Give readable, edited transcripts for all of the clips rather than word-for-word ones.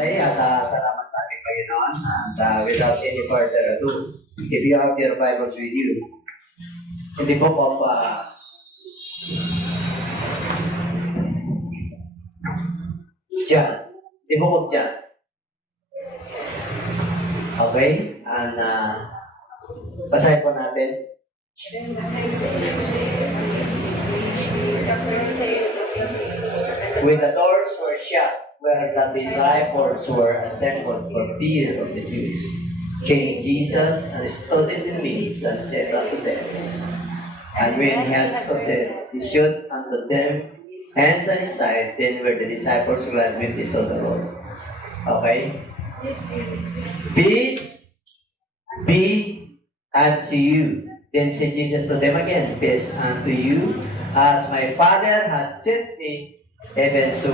Okay, at salamat sa ating Panginoon. And without any further ado, if you have your Bibles with you, in the book of John, the book of John. Okay, and basahin po natin. When the doors were shut, where the disciples were assembled for fear of the Jews, came Jesus and stood in the midst and said unto them, and when he had spoken, he showed unto them hands and his side. Then were the disciples glad with this of the Lord. Okay? Peace be unto you. Then said Jesus to them again, peace unto you. As my Father hath sent me, even so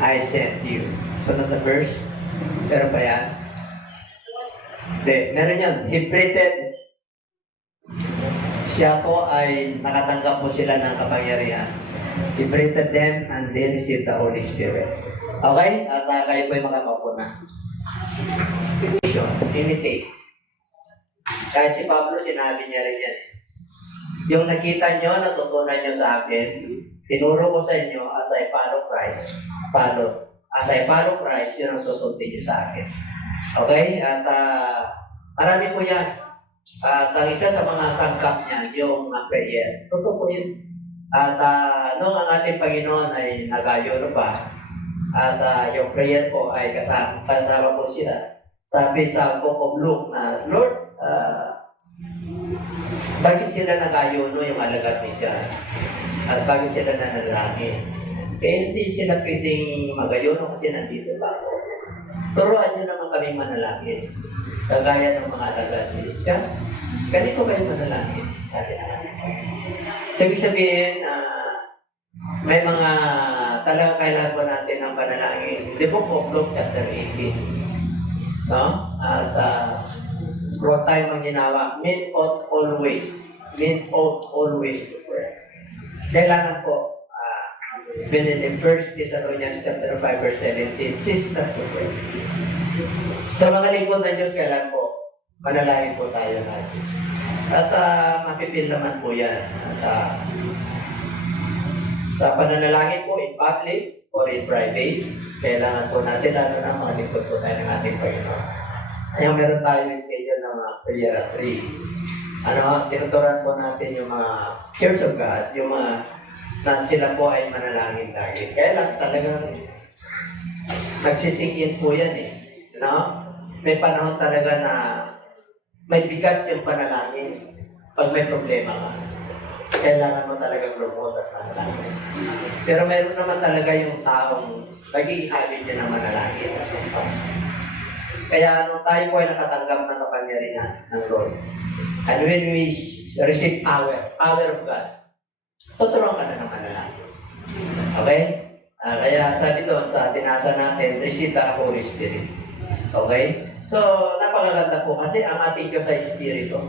I sent you. Sunod na verse. Meron pa yan? Hindi. Meron yan. He breathed. Siya po ay nakatanggap po sila ng kapangyarihan. He breathed them and they received the Holy Spirit. Okay? At kayo po ay makakaupo na. Imitate. Kahit si Pablo, sinabi niya rin yan. Yung nakita nyo, natutunan nyo sa akin, tinuro ko sa inyo as I follow Christ. As I follow Christ, yun ang susundin nyo sa akin. Okay? At marami po yan. At ang isa sa mga sangkap niya, yung prayer. Totoo po yun. At nung ang ating Panginoon ay nagayon pa, at yung prayer po ay kasama po sila. Sabi sa Book of Luke na, Lord, bakit sila nag-ayuno yung alagad ni John? At bakit sila nanalangin? Hindi sila pwedeng mag-ayuno kasi nandito pa ako. Turuan nyo naman kami manalangin. Kagaya ng mga alagad ni John. Ganito kayo manalangin. Sabi na. Ibig sabihin, may mga talaga kailangan po natin ng panalangin. The Book of Luke chapter 18. No? At what time ang ginawa? Men ought always to pray. Kailangan po, in 1 Thessalonians chapter 5 verse 17, sister to pray. Sa mga lingkod ng Diyos, kailangan po, manalangin po tayo natin. At mapipil naman po yan. At sa pananalangin po in public or in private, kailangan po natin, lalo na mga lingkod po tayo ng ating Panginoon. Ngayon meron tayo schedule ng mga prayer at 3. Tinuturan po natin yung mga Church of God, yung mga na sila po ay manalangin lagi. Kaya lang talagang nagsisingin po yan eh. May panahon talaga na may bigat yung panalangin pag may problema ka. Kailangan mo talagang promote at manalangin. Pero mayroon naman talaga yung taong naging habit niya na manalangin at fast. Kaya nung tayo po ay nakatanggap ng kapangyarihan ng Lord, and when we receive power of God, tuturuan ka na ng manalangin. Okay? Kaya sabi doon sa binasa natin, receive the Holy Spirit. Okay? So, napakaganda po kasi ang ating Diyos sa Espiritu.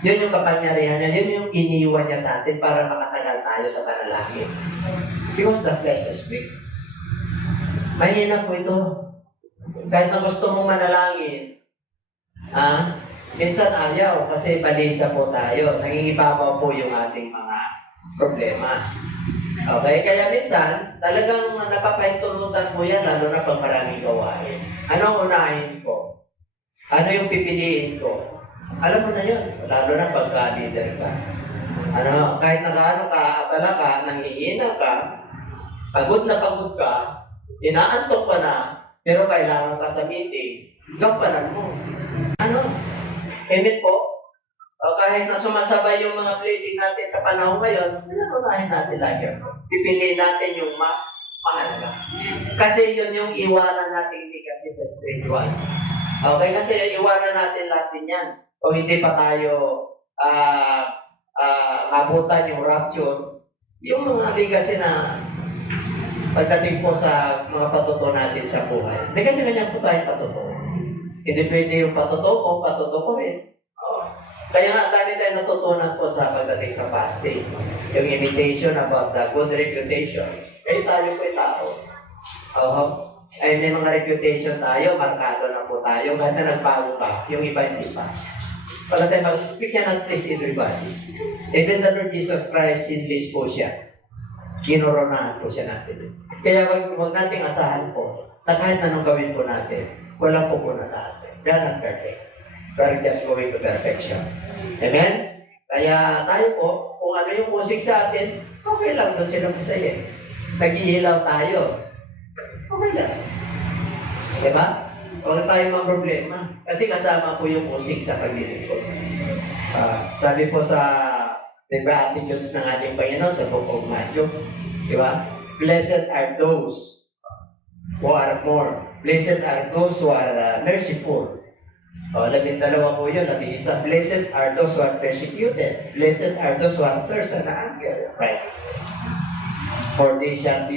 Yun yung kapangyarihan niya, yun yung iniwan niya sa atin para makatagal tayo sa panalangin. Because the flesh is weak. Mahina po ito. Kahit na gusto mong manalangin, minsan ayaw kasi balisa po tayo. Nangingibabaw po yung ating mga problema. Okay? Kaya minsan, talagang napapahintulutan po yan, lalo na pag maraming gawain. Ano ang unahin ko? Ano yung pipiliin ko? Alam mo na yun, lalo na pagka-leader ka. Kahit nakaano ka, abala ka, nangihina ka, pagod ka, inaantok ka na, pero kailangan ka sa meeting, gampanan mo. Amen po? Kahit na sumasabay yung mga blessing natin sa panahon ngayon, pinatunayan natin lagi. Pipiliin natin yung mas mahalaga. Kasi yun yung iwanan natin hindi kasi sa spiritual. Okay, kasi iwanan natin lahat din yan. Kung hindi pa tayo mabutan yung rapture, yung mga legacy na pagdating po sa mga patuto natin sa buhay. May kanya-kanya po tayong patuto. Hindi pwede yung patuto ko rin. Kaya nga, dami tayong natutunan po sa pagdating sa fasting. Yung imitation about the good reputation. Kaya tayo po ay tao. ay may mga reputation tayo, markado na po tayo, kahit na nagbago pa, yung iba hindi pa. Wala tayo we cannot please everybody. Even the Lord Jesus Christ, sinless po siya. Kinoronahan po siya natin. Kaya huwag nating asahan po na kahit anong gawin po natin, wala po sa atin. We are not perfect. We are just going to perfection. Amen? Kaya tayo po, kung ano yung musik sa atin, okay lang doon sila masaya. Nag-iilaw tayo. Okay lang. Diba? Huwag tayo problema. Kasi kasama po yung musik sa paglilingkod. Sabi po sa Beatitudes ng ating Panginoon sa Book of Matthew, diba? Blessed are those who are more. Blessed are those who are merciful. Labindalawa po yun. Labing-isa. Blessed are those who are persecuted. Blessed are those who are thirst and hunger. Right. For they shall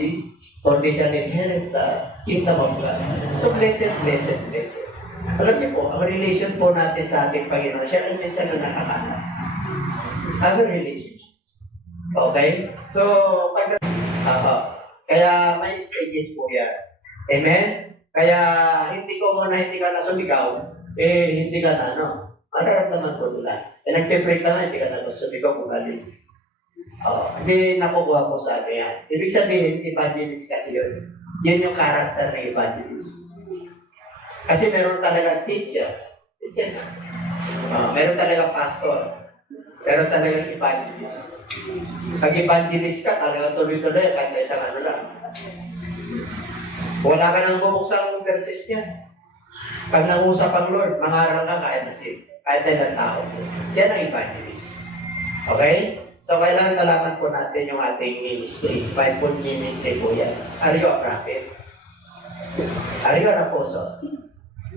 inherit the kingdom of God. So blessed. Alam niyo po, ang relation po natin sa ating Panginoon, siya lang minsan na nakakana. Our relation. Okay? So, kaya may stages po yan. Amen? Kaya hindi ka na sumigaw, hindi ka na, mararamdaman ko nila. Nagpe-pray ka na, hindi ka na sumigaw kung galing. Hindi nakukuha po sa akin yan. Ibig sabihin, evangelist kasi yun. Yun yung character ng evangelist. Kasi meron talagang teacher. Meron talagang pastor. Meron talagang evangelist. Pag evangelist ka, talagang tuloy-tuloy, kahit isang lang. Wala ka nang bubuksang verses niya. Pag nangusap ang Lord, mangarang ka kahit ilang tao. Yan ang evangelist. Okay? So, kailangan malaman po natin yung ating ministry. Five-fold ministry po yan. Are you a prophet? Are you an apostle?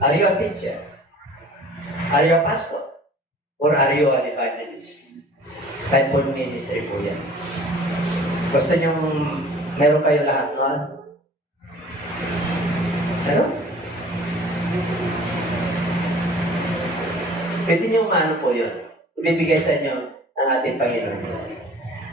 Are you a teacher? Are you a pastor? Or are you an evangelist? Five-fold ministry po yan. Gusto nyo meron kayo lahat noon? Meron? Pwede nyo maano po yun. Ibibigay sa inyo ang ating Panginoon.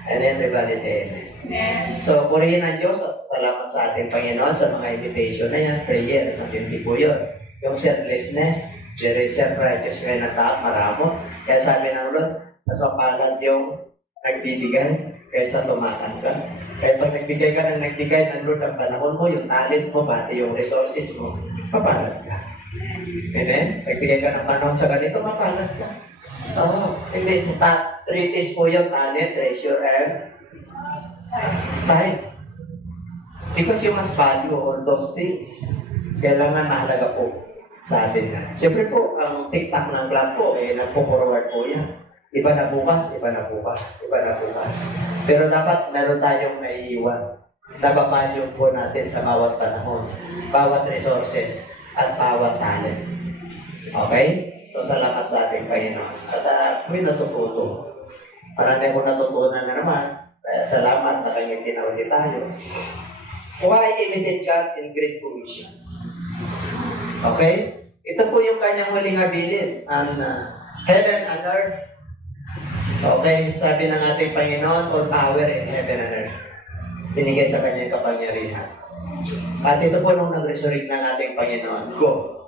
And everybody say amen. So, purihin ang Diyos at salamat sa ating Panginoon sa mga invitation na yan. Prayer, hindi po yun. Yung selflessness, there is self-righteous kayo na tao, maramo. Kaya sabi ng Lord, mas mapalad yung nagbibigay kaysa tumakan ka. Kaya pag nagbigay ka ng Lord ang panahon mo, yung talent mo, pati yung resources mo, mapalad ka. Amen? Nagbigay ka ng panahon sa ganito, mapalad ka. Hindi. Sa 3 T's po yung talent, treasure, and time. Because you must value all those things. Kailangan mahalaga po sa atin yan. Siyempre po, ang tiktak ng clock po, nagpo-forward po yan. Iba na bukas. Pero dapat meron tayong naiiwan. Nababalyo po natin sa bawat panahon, bawat resources, at bawat talent. Okay? So, salamat sa ating Panginoon. At may natututo. Marami akong natutunan na naman. Kaya salamat na kanyang tinawag tayo. Why imitate God in great commission? Okay? Ito po yung kanyang huling habilin. Heaven and earth. Okay? Sabi ng ating Panginoon, all power in heaven and earth. Binigay sa kanyang kapangyarihan. At ito po nung nag-resurrect ng ating Panginoon, go.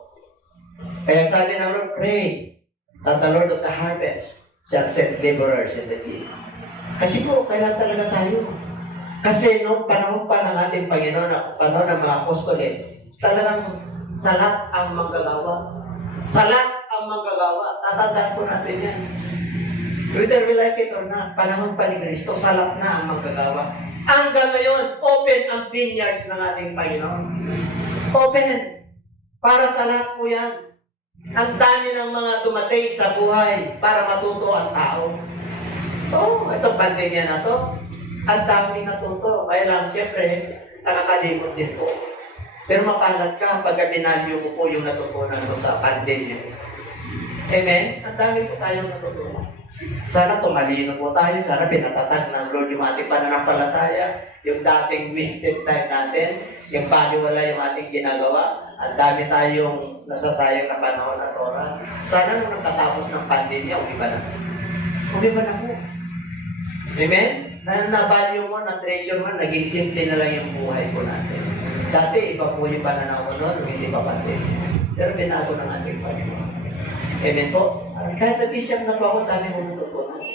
Kaya sabi ng Lord, pray that the Lord of the harvest shall send laborers in the field. Kasi po, kailan talaga tayo. Kasi nung panahon pa ng ating Panginoon, panahon ng mga apostoles, talagang salat ang manggagawa. Salat ang manggagawa. Tatandaan po natin yan. Whether we like it or not, panahon pa ni Kristo, salat na ang manggagawa. Hanggang ngayon, open ang vineyards ng ating Panginoon. Open. Para sa lahat po yan. Ang dami ng mga dumating sa buhay para matuto ang tao. Itong pandemya na to, ang dami natuto. Kaya lang, siyempre, nakakalimot din po. Pero mapalad ka pag binalyo mo po yung natutunan mo sa pandemya. Amen? Ang dami po tayong natutunan. Sana tumalino po tayo. Sana pinatatag ng Lord yung ating pananampalataya. Yung dating wasted time natin. Yung baliwala yung ating ginagawa. Ang dami tayong nasasayang na panahon at oras. Sana nung nakatapos ng pandemya, umiba na po. Amen? Na-value mo, na-treasure mo, naging simple na lang yung buhay po natin. Dati, iba po yung pananaw ko noon, hindi pa pati. Pero binago ng ating Panginoon. Amen po. Kahit na bishop na po ako, dami mo natutunan.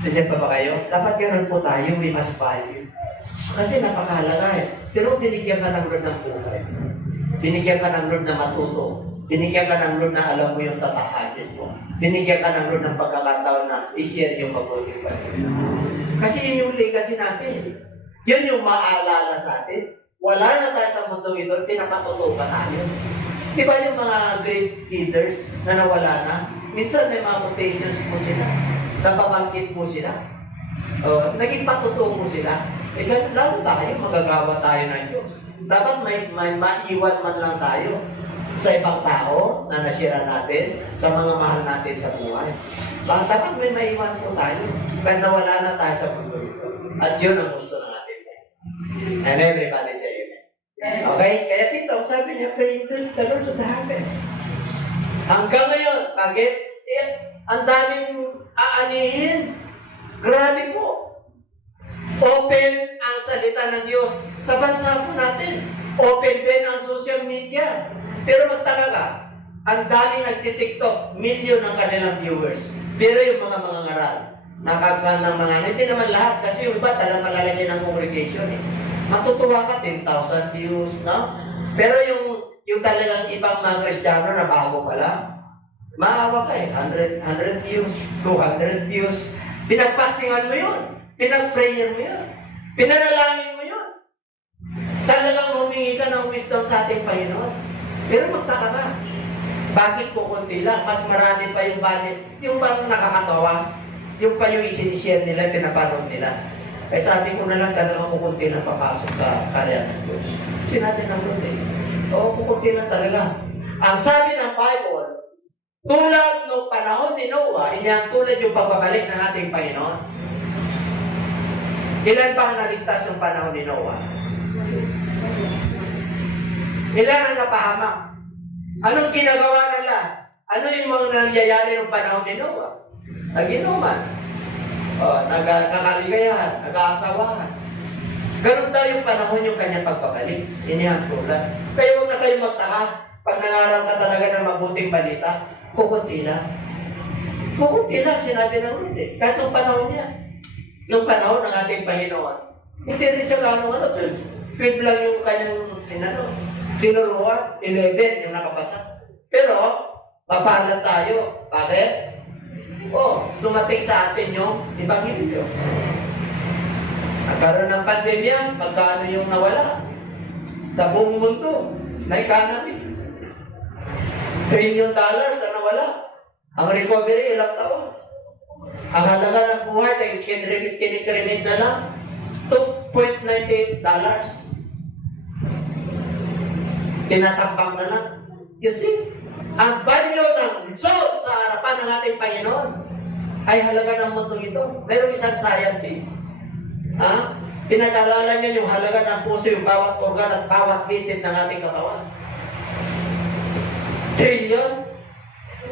Nandiyan pa ba kayo? Dapat ganoon po tayo, we must value. Kasi napakahalaga eh. Pero binigyan ka ng Lord ng buhay. Binigyan ka ng Lord na matuto. Binigyan ka ng Lord na alam mo yung tatahanin mo. Binigyan ka ng Lord ng pagkakataon na i-share yung mabuting Panginoon. Kasi yun yung legacy natin. Yun yung maalala sa atin. Wala na tayo sa mundong ito, pinapatutukan tayo. Di ba yung mga great leaders na nawala na? Minsan may mga quotations po sila. Napamangkit po sila. Naging patutuo po sila. Lalo tayo, magagawa tayo ng Diyos. Dapat may maiwan man lang tayo sa ibang tao na nasira natin, sa mga mahal natin sa buhay. Dapat may maiwan po tayo. Kaya nawala na tayo sa mundo ito. At yun ang gusto ng ating Lord. And everybody say amen. Okay? Kaya dito, sabi niya, pray the Lord to the harvest. Hanggang ngayon, bakit? Ang daming aanihin. Grabe po. Open ang salita ng Diyos sa bansa po natin. Open din ang social media. Pero magtaka ka, ang daming nagtitiktok, million ang kanilang viewers. Pero yung mga ngaral, nakaka ng mga, hindi naman lahat, kasi yung iba talagang malalagyan ng congregation eh. Matutuwa ka, 10,000 views, no? Pero yung talagang ibang mga Kristiyano na bago pala, maawa ka eh, 100 views, 200 views. Pinagpastingan mo yun. Pinag-prayer mo yun. Pinanalangin mo yun. Talagang humingi ka ng wisdom sa ating Panginoon. Pero magtaka ka. Bakit po konti lang? Mas marami pa yung balik. Yung bang nakakatawa. Yung pa yung isinishare nila, pinapanood nila. Kaya sabi ko na lang, talagang kukunti lang papasok sa karya ng Diyos. Sinabi ng Lord eh. Oo, kukunti lang talaga. Ang sabi ng Bible, tulad ng panahon ni Noah, inyang tulad yung pagbabalik ng ating Panginoon. Ilan ba ang naligtas yung panahon ni Noah? Ilan ang napahamak? Anong ginagawa nila? Ano yung mga nangyayari ng panahon ni Noah? Naginuman. Nagkakaligayahan, nag-aasawahan. Ganon daw yung panahon yung kanyang pagpabalik. Inihang tulad. Kaya huwag na kayo magtaka. Pag nangaral ka talaga ng mabuting balita, kukunti lang. Kukunti lang, sinabi ng Lord eh. Kahit yung panahon niya. Yung panahon ng ating Panginoon. Hindi rin siya gano'ng 12 lang yung kanyang tinuruan. 11 yung nakapasa. Pero, mapalad tayo. Bakit? Dumating sa atin yung Ebanghelyo. Nagkaroon ng pandemya, magkano yung nawala? Sa buong mundo, na economy. $1 trillion ang nawala. Ang recovery, ilang taon. Ang halaga ng buhay, kinikremit na lang, $2.98. Tinatambang na lang. You see? Ang value ng soul sa harapan ng ating Panginoon ay halaga ng mundo ito. Mayroong isang scientist. Pinag-aralan niya yung halaga ng puso, yung bawat organ at bawat litid ng ating katawan. Trillion.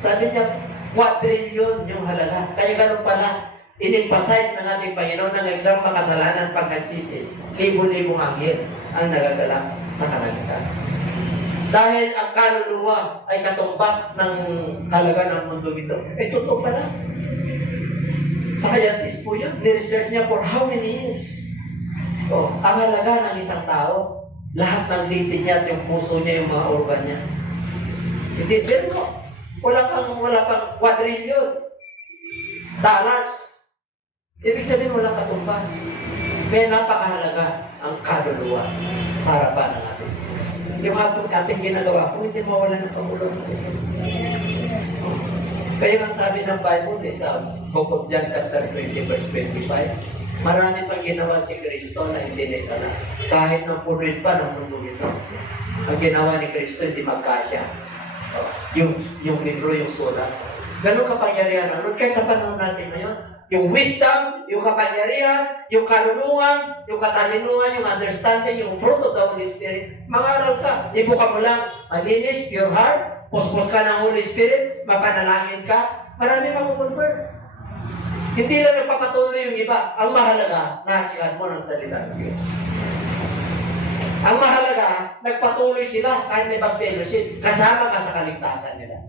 Sabi niya, quadrillion yung halaga. Kaya ganun pala, in-emphasize ng ating Panginoon ng isang makasalanan pag nagsisi. Libo-libong anghel ang nagagalak sa kalangitan. Dahil ang kaluluwa ay katumbas ng halaga ng mundo ito. Totoo pala. Scientist po yun. Ni-research niya for how many years? Ang halaga ng isang tao, lahat ng litid niya at yung puso niya, yung mga organ niya. Hindi, pero wala pang quadrillion dollars. Ibig sabihin, walang katumbas. Kaya napakahalaga ang kaluluwa sa harapan ng ating. Yung ating ginagawa kung hindi mawala ng Pangulo. Kaya ang sabi ng Bible sa Book of John chapter 20 verse 25, marami pang ginawa si Kristo na hindi na kahit na punuin pa ng mundo ito. Ang ginawa ni Kristo hindi magkasya. Yung libro, yung sulat. Ganun kapangyarihan ng Lord. Kaya sa panahon natin ngayon, yung wisdom, yung kapangyarihan, yung karunungan, yung katalinuhan, yung understanding, yung fruit of the Holy Spirit, mangaral ka. Ibuka mo lang, malinis, pure heart, puspos ka ng Holy Spirit, mapanalangin ka, marami mag-convert. Hindi lang nagpapatuloy yung iba. Ang mahalaga, nasihan mo ng salita ng Diyos. Ang mahalaga, nagpatuloy sila kahit may ibang fellowship. Kasama ka sa kaligtasan nila.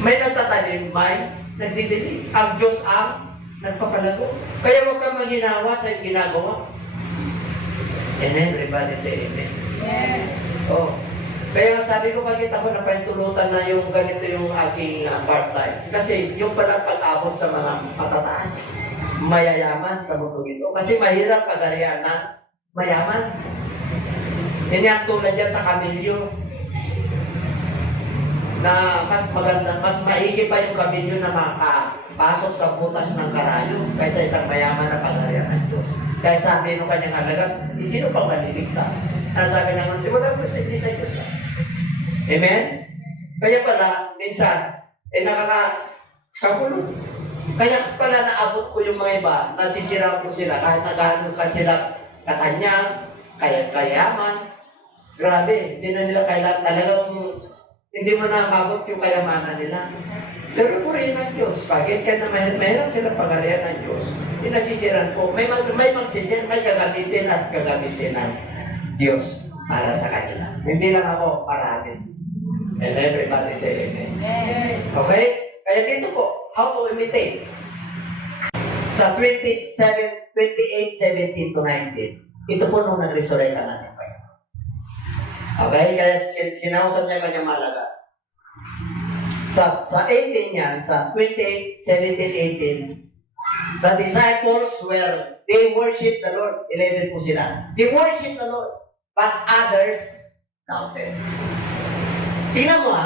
May nagtatanim, may nagdidilig. Ang Diyos ang nagpapalago. Kaya huwag kang maghinawa sa ginagawa. Amen. Everybody say amen. Amen. Oh. Kaya sabi ko, bakit ako napahintulutan na yung ganito yung aking part-time? Kasi yung pala pag-abot sa mga matataas, mayayaman sa mundo ito. Kasi mahirap pag-arihan ng mayaman. Yan yung tulad dyan sa kamilyo. Na mas maganda, mas maigi pa yung kamilyo na makapasok sa butas ng karayo kaysa isang mayaman na pag-arihan ng Diyos. Kaya sabi nung kanyang halaga, sino pang maliligtas? Sabi ng Diyos, wala po sa Diyos na. Amen? Kaya pala, minsan, nakakakulong. Kaya pala naabot ko yung mga iba, nasisirang ko sila, kahit nagano ka sila katanyang, kayaman. Grabe, hindi na nila kailangan talagang, hindi mo na mabot yung kayamanan nila. Pero purihin ng Diyos. Bakit? Kaya na mahirap silang pag-arihan ng Diyos. Nasisiran ko. May magsisir, may gagamitin at gagamitin ng Diyos para sa kanila. Hindi lang ako, marami. And everybody say amen. Okay? Kaya dito po, how to imitate. Sa 28:17 to 19, ito po nung nag-resurrect ang ating Panginoon. Okay? Kaya sinausap niya kanyang malaga. Sa 18 yan, sa 28:17-18, the disciples they worship the Lord. 11 po sila. They worship the Lord. But others doubted. Tingnan mo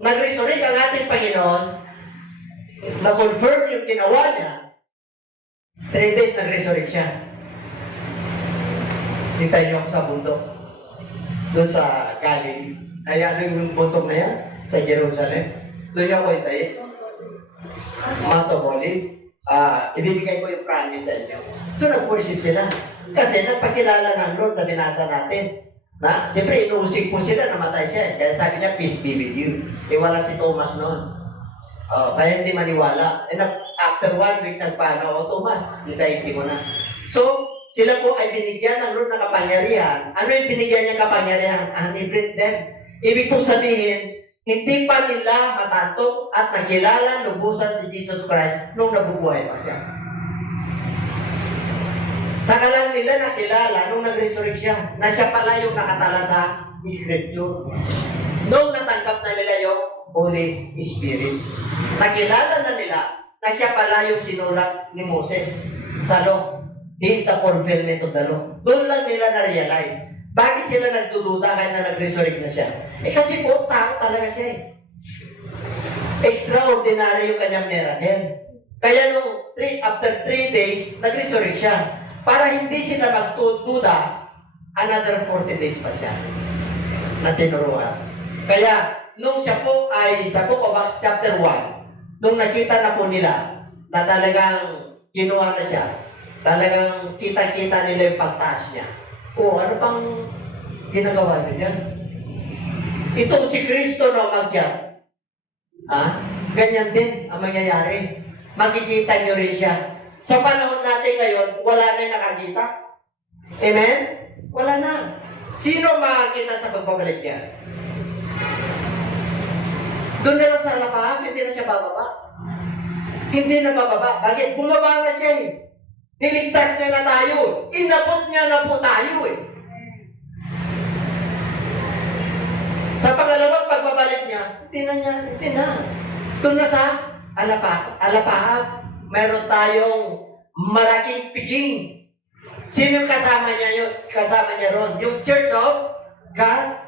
nag-resurrect ang ating Panginoon, na-confirm yung ginawa niya, 3 days nag-resurrect siya. Hintayin niyo ako sa bundok. Doon sa Galilee. Ay, ano yung bundok na yan? Sa Jerusalem. Doon niyo ako hintayin. Mount of Olives. Ibibigay ko yung promise sa inyo. So, nag-worship sila. Kasi nagpakilala ng Lord sa binasa natin. Siyempre, inuusig po sila, namatay siya. Kaya sabi niya, peace be with you. Iwala si Thomas noon. Kaya hindi maniwala. And after 1 week, nagpaano, Thomas, hindi mo na. So, sila po ay binigyan ng Lord ng kapangyarihan. Ano yung binigyan niya kapangyarihan? He-breathed them. Ibig pong sabihin, hindi pa nila matato at nakilala lubusan si Jesus Christ nung nabubuhay pa siya. Saka lang nila nakilala nung nag-resurrect siya na siya pala yung nakatala sa Scripture. Nung natanggap na nila yung Holy Spirit. Nakilala na nila na siya pala yung sinulat ni Moses sa law. He is the fulfillment of the law. Doon lang nila na-realize. Bakit sila nagdududa kahit na nag-resurrect na siya? Kasi po, tao talaga siya Extraordinary yung kanyang miracle. Kaya after 3 days, nag-resurrect siya. Para hindi sila magduda, another 40 days pa siya na tinuruan. Kaya, nung siya po ay sa Book of Acts chapter 1, nung nakita na po nila na talagang kinuha na siya, talagang kita-kita nila yung pagtaas niya. Ano pang ginagawa niyo dyan? Itong si Kristo na umakyat, ganyan din ang mangyayari. Makikita niyo rin siya. Sa panahon natin ngayon, wala na yung nakakita. Amen? Wala na. Sino makakita sa pagbabalik niya? Doon na lang sa alapahan, hindi na siya bababa. Hindi na bababa. Bakit? Bumaba na siya Niligtas niya na tayo. Inabot niya na po tayo Sa pangalawang pagbabalik niya, hindi na. Doon na sa alapahan. Meron tayong malaking piging. Sino yung kasama niya ron? Yung Church of God.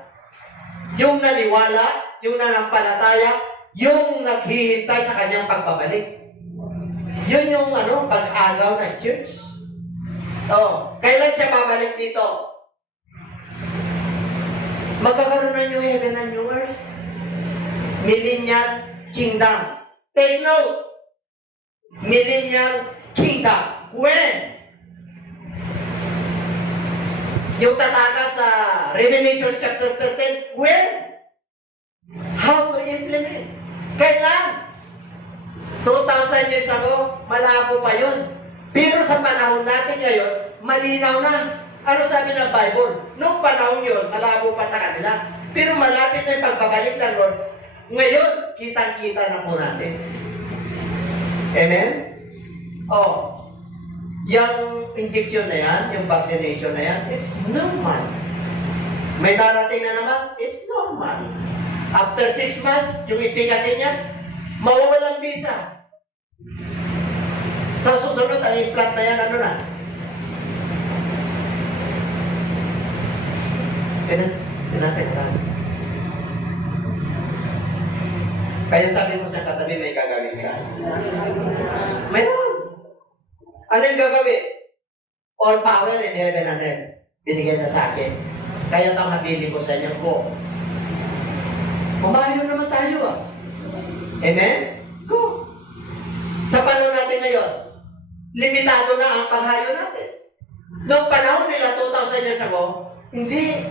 Yung naniwala, yung nanampalataya, yung naghihintay sa kanyang pagbabalik. Yun yung pag-agaw ng church. Kailan siya babalik dito? Magkakaroon na new heaven and new earth. Millennial kingdom. Take note. Millennial kingdom. When? Yung tatakan sa Revelation chapter 13, when? How to implement? Kailan? 2,000 years ago, malabo pa yun. Pero sa panahon natin ngayon, malinaw na. Ano sabi ng Bible? Noong panahon yun, malabo pa sa kanila. Pero malapit na yung pagbabalik ng Lord. Ngayon, kitang-kita na po natin. Amen? Oh, yung injection na yan, yung vaccination na yan, it's normal. May darating na naman, it's normal. After 6 months, yung efficacy niya, mawawalang visa. Sa susunod, ang implant na yan, ano na? Tinatekran. Kaya sabi mo sa katabi, may gagawin ka. Mayroon. Ano yung gagawin? All power in heaven and earth. Binigay na sa akin. Kaya ito mabili ko sa inyo ko. Pumayo naman tayo ah. Amen? Go. Sa panahon natin ngayon, limitado na ang panghayo natin. Noong panahon nila 2,000 years ago, hindi.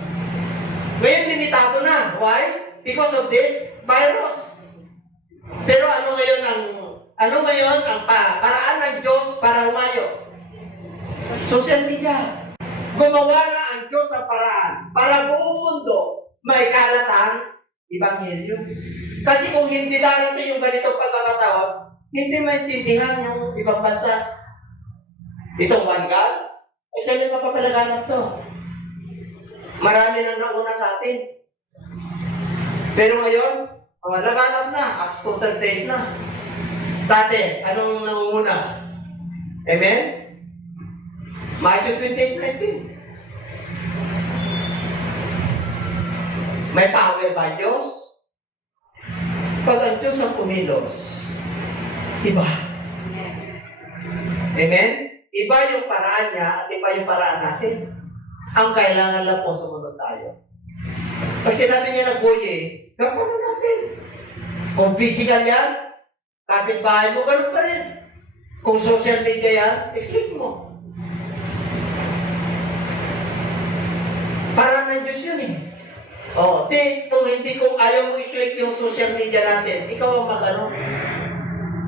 Ngayon limitado na. Why? Because of this virus. Pero ano ngayon ang paraan ng Diyos para humayo? Social media. Gumawa na ang Diyos ang paraan para buong mundo may kalat ang Ebanghelyo. Kasi kung hindi darating yung ganitong pagkakataon, hindi maintindihan yung ibang bansa. Itong one God, ay kailan pa papalaganap to? Marami nang nauna sa atin. Pero ngayon, laganap na, Acts 2:38 na. Dati, anong nangunguna? Amen? Matthew 28:19. May power ba Diyos? Pag ang Diyos ang kumilos, iba. Amen? Iba yung paraan niya at iba yung paraan natin. Ang kailangan lang po sumunod tayo. Pag sinabi niya na buye, gawin natin. Kung physical yan, kapitbahay mo, ganun pa rin. Kung social media yan, i-click mo. Parang ng Diyos yun eh. Kung ayaw mo i-click yung social media natin, ikaw ang mag-ano.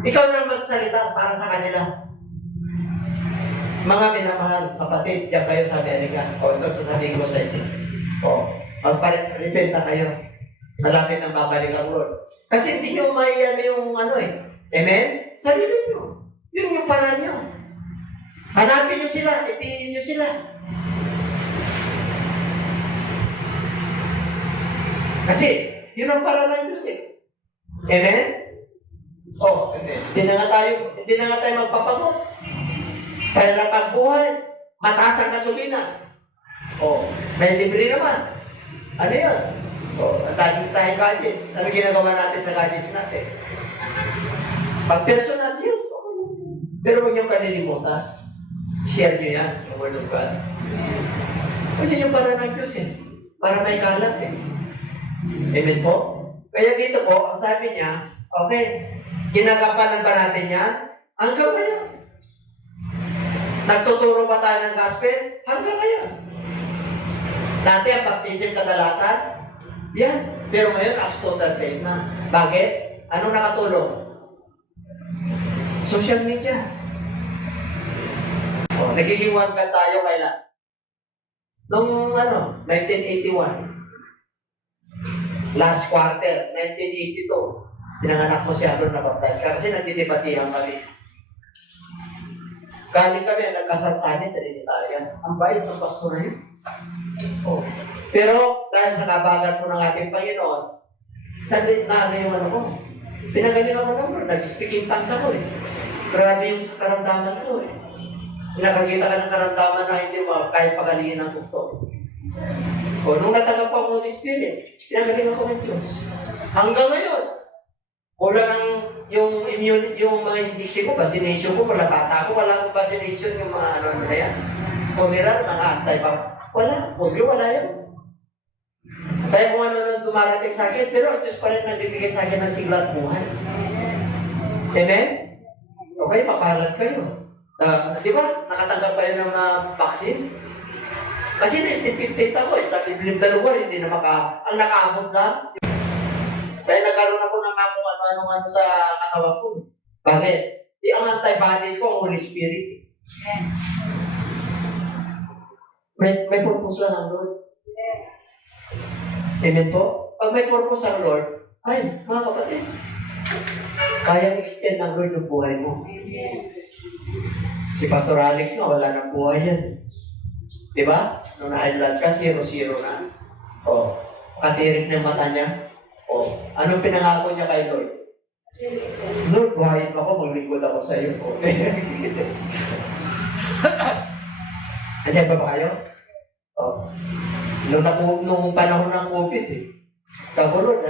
Ikaw na magsalita para sa kanila. Mga minamahal, kapatid, diyan kayo sa Amerika. Ito sasabihin ko sa inyo. Magpa-repent na kayo. Malapit ang babalik ang Lord. Kasi hindi nyo maiyan yung Amen? Sarili nyo. Yun yung paraan nyo. Hanapin nyo sila, ipihin nyo sila. Kasi, yun ang paraan ng Diyos eh. Amen? Amen. Hindi na nga tayo magpapagod. Kaya lang ang buhay, mataas ang gasolina. May libre naman. Ano yun? Ang dami tayong gadgets. Ano ginagawa natin sa gadgets natin? Pag personal, yes. Pero huwag niyong kalilimutan. Share niyo yan, yung Word of God. Yun yung para ng Diyos eh. Para may kalat eh. Amen po? Kaya dito po, ang sabi niya, ginagapanan ba natin yan? Hanggang ngayon. Nagtuturo ba tayo ng gospel? Hanggang ngayon. Dati ang baptism kadalasan, yan. Pero ngayon, Acts 2:38 na. Bakit? Anong nakatulong? Social media. Nagiging one God tayo kailan? Noong 1981. Last quarter, 1982. Pinanganak mo siya doon na baptize ka kasi nagdidebatihan kami. Galing kami, nagkasal sa amin, Trinitarian. Ang bait ng pastor na yun. Pero dahil sa kabagan po ng ating Panginoon, pinagaling ako ng Lord, nag-speaking tongues ako eh. Grabe yung karamdaman ko eh. Nakakita ka ng karamdaman na hindi mo kahit pagalingin ng tukto. Nung natanggap ako ng Holy Spirit, pinagaling ako ng Diyos. Hanggang ngayon, kulang yung mga injection ko, vaccination ko, wala bata ako, wala akong vaccination yung mga na yan. Kumiral, mga antay pa. Wala yan. Kaya kung ano nung dumarating sa akin, pero ang Diyos pa rin nagbibigay sa akin ng sigla at buhay. Amen? Okay, mapahalat kayo. Di ba? Nakatanggap kayo ng vaccine? Kasi 1958 ako, sa liblib na lugar, hindi na ang nakaabot lang. Kaya nagkaroon ako ng ano sa katawan ko. Bakit? Ang antibodies ko, ang Holy Spirit. May purpose lang ang Lord. Amen po? Pag may purpose ang Lord, ay, mga kapatid, kaya extend ng Lord yung buhay mo. Si Pastor Alex nga, wala ng buhay yan. Diba? Nung na-highlight ka, 0-0 na. O, katirik na yung mata niya. O, anong pinangako niya kay Lord? Lord, buhayin mo ako, maglingkod ako sa iyo. Okay. Andiyan ba kayo? O, nung panahon ng COVID, Kako Lord,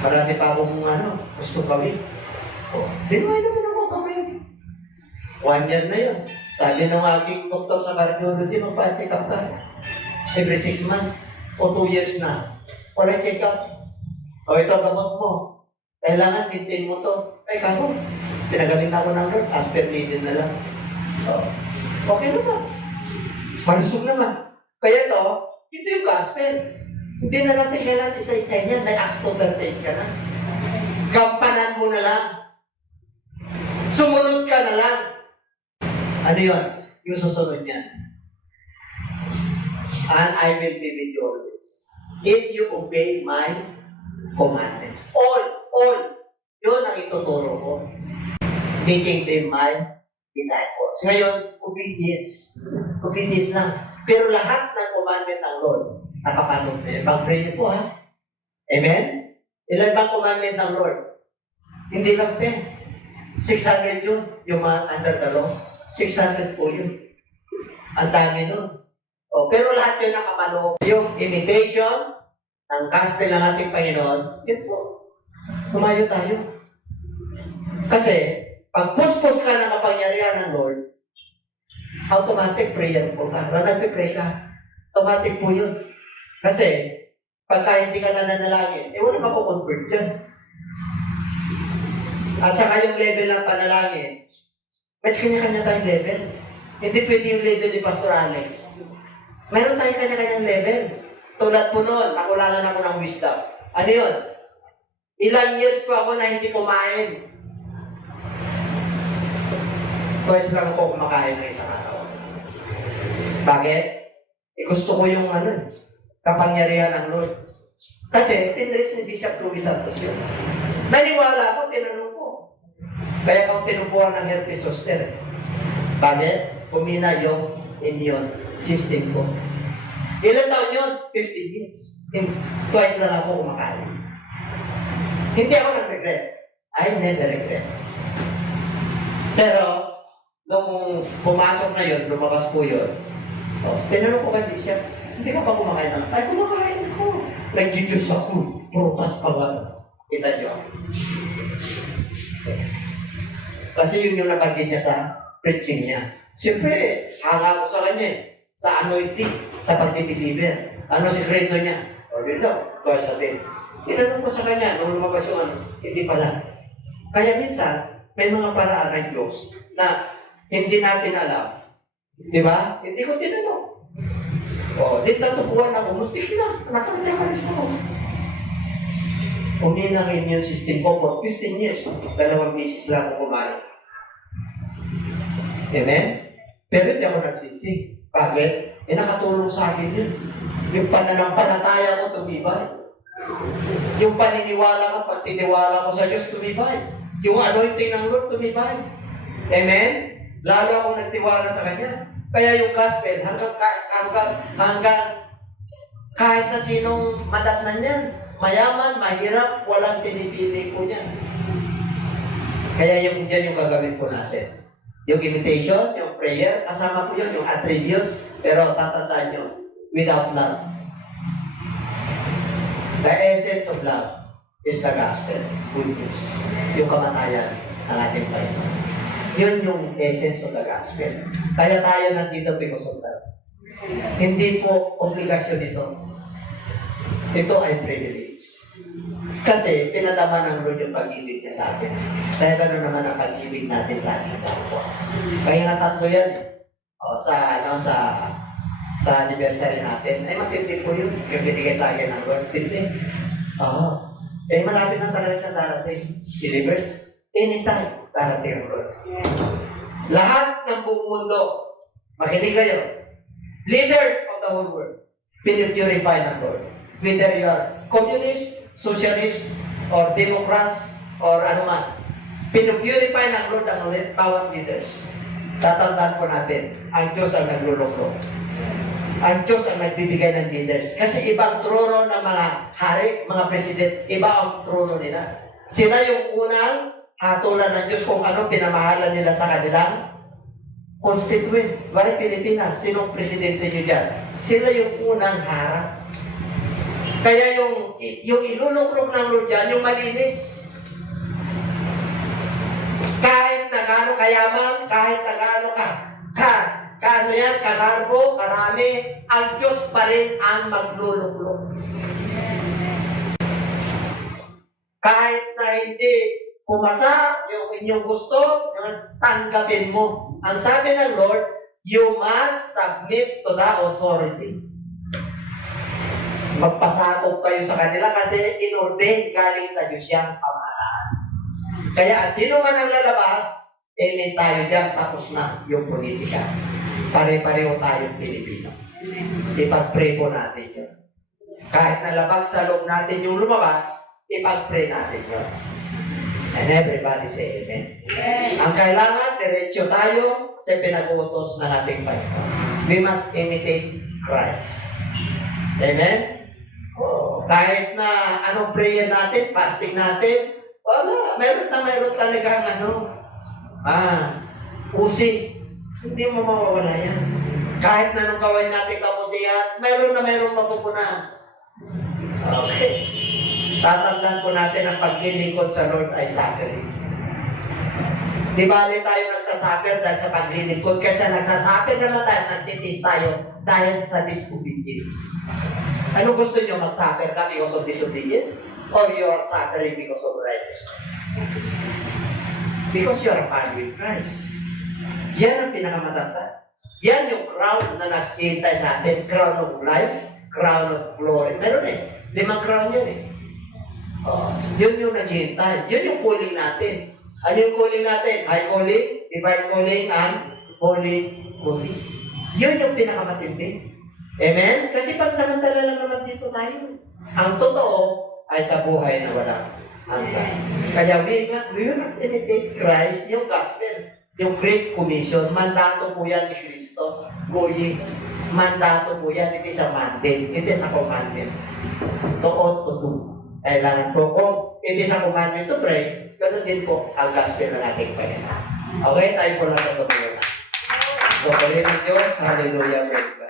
marami pa akong gusto gawin. O, dinuhay naman ako gawin. 1 year na yun. Sabi ng aking doktor sa cardiology, magpa-check up ka. Every 6 months o 2 years na. Wala check up. O ito, gamot mo. Kailangan maintain mo to. Ay, kako. Pinagaling ako ng Lord. As per needed na lang. O, okay naman. Malusog naman. Kaya to, ito yung gospel. Hindi na natin kailangan isa-isa niyan. May Acts 2:38 ka na. Gampanan mo na lang. Sumunod ka na lang. Ano yun? Yung susunod niya. And I will be with you always. If you obey my commandments. All. Yun ang ituturo ko. Making them my disciples. Ngayon, obedience. Obedience lang. Pero lahat ng commandment ng Lord, nakapanood na yun. Pag-pray niyo po, ha? Amen? Ilan bang commandment ng Lord? Hindi lang 10. 600 yun. Yung mga under the law. 600 po yun. Ang dami nun. O, pero lahat yun nakapanood. Yung imitation ng gospel ng ating Panginoon, yun po. Tumayo tayo. Kasi, pag puspos ka ng kapangyarihan ng Lord, automatic prayer po ka. Kung nagpipray ka, automatic po yun. Kasi, pagka hindi ka nananalangin, wala mako-convert dyan. At saka yung level ng panalangin, may kanya-kanya tayong level. Hindi pwede yung level ni Pastor Alex. Meron tayong kanya-kanyang level. Tulad po noon, nakulangan ako ng wisdom. Ano yun? Ilang years po ako na hindi kumain. Twice lang ako kumakain ng isang araw. Bakit? Gusto ko yung kapangyarihan ng Lord. Kasi, tinres ni Bishop Louis Santos yun. Naniwala ako, tinanong ko. Kaya ako tinubuhan ng herpes zoster. Bakit? Pumina yung immune system ko. Ilan taon yun? 15 years. Twice lang ako kumakain. Hindi ako nag-regret. I never regret. Pero, nung pumasok na yun, lumabas po yun, tinanong ko kay Bishop, hindi ka pa kumakain na? Ay, kumakain ako. Nag-juice ako. Prutas pa ba? Kita nyo. Kasi yun yung nabanggit niya sa preaching niya. Siyempre, hanga ko sa kanya sa anointing, sa pagdideliver. Ano sikreto niya? O yun daw, twice a day. Tinanong ko sa kanya, nung lumabas yung hindi pala. Kaya minsan, may mga paraan ng Diyos na hindi natin alam. Di ba? Hindi ko tinanong. O, di natubuhan ako, mustik na, nakatiyakalis ako. Umina ang immune system ko for 15 years. 2 beses lang ako kumain. Amen? Pero hindi ako nagsisi. Bakit? Nakatulong sa akin yun. Yung pananampalataya ko tumibay. Yung paniniwala ko, pagtiniwala ko sa Diyos tumibay. Yung anointing ng Lord tumibay. Amen? Lalo akong nagtiwala sa Kanya. Kaya yung gospel, hanggang kahit na sinong madatnan yan, mayaman, mahirap, walang pinipili po niyan. Kaya yan yung gagawin po natin. Yung imitation, yung prayer, kasama po yun, yung attributes, pero tatandaan nyo, without love. The essence of love is the gospel, good news. Yung kamatayan ng ating Panginoon. Yun yung essence of the gospel. Kaya tayo nandito because of love. Hindi po obligasyon ito. Ito ay privilege. Kasi pinadama ng Lord yung pag-ibig niya sa atin. Kaya gano'n naman ang pag-ibig natin sa ating kapwa. Kaya nga tatlo yan. Sa anniversary natin. Ay matindi po yun. Yung binigay sa akin ng Lord. Tindi. Eh malapit na talaga sa darating. Universe. Anytime darating ang Lord. Lahat ng buong mundo, makinig kayo. Leaders of the whole world, pinipurify ng Lord. Whether you are communist, socialist, or Democrats, or ano man, pinipurify ng Lord ang bawat leaders. Tatandaan po natin, ang Diyos ang naglulukro. Ang Diyos ang nagbibigay ng leaders. Kasi ibang trono ng mga hari, mga president, iba ang trono nila. Sila yung unang hatulan ng Diyos kung ano pinamahalan nila sa kanilang constituent. Bari Pilipinas, sinong presidente nyo dyan? Sila yung unang harap. Kaya yung ilulukrok ng Lord dyan, yung malinis. Kahit na gaano kayaman, kahit na gaano kaano yan, kagarbo, karami, ang Diyos pa rin ang magluluklok. Kahit na hindi pumasa yung inyong gusto, tanggapin mo. Ang sabi ng Lord, you must submit to the authority. Magpasakop kayo sa kanila kasi inordain galing sa Diyos yung pamahalaan. Kaya sino man ang lalabas, emin tayo dyan, tapos na yung politika. Pare-pareho tayong Pilipino. Ipag-pray po natin yun. Kahit nalabag sa loob natin yung lumabas, ipag-pray natin yun. And everybody say amen. Ang kailangan, diretso tayo sa pinag-uutos ng ating Panginoon. We must imitate Christ. Amen? Kahit na anong prayer natin, fasting natin, wala. Meron talagang usig. Hindi mo mawawala yan. Kahit na nung gawin natin kabutihan, meron mapupunan. Okay. Tatandaan po natin ang paglilingkod sa Lord ay suffering. Di bali tayo nagsasuffer dahil sa paglilingkod, kasi nagsasuffer naman tayo, nagtitis tayo dahil sa disobedience. Ano gusto nyo, mag-suffer ka because of disobedience? Or you are suffering because of righteousness? Because you are fine with Christ. Yan ang pinakamatanda. Yan yung crown na nakikita sa atin. Crown of life, crown of glory. Meron 5 crown yan Yun yung naghihintay. Yun yung calling natin. Ano yung calling natin? High calling, divine calling, and holy calling. Yun yung pinakamatindi. Amen? Kasi pansamantala lang naman dito tayo. Ang totoo ay sa buhay na walang hanggan. Kaya we must imitate Christ, yung gospel. Yung Great Commission, mandato po yan ni Kristo. Go ye. Mandato po yan, it is a mandate. It is a commandment. To ought to do. Kailangan po, kung it is a commandment to pray, ganun din po ang gospel ng ating Panginoon. Okay, tayo po lang sa ito. So, pagkain ng Diyos, hallelujah, praise God.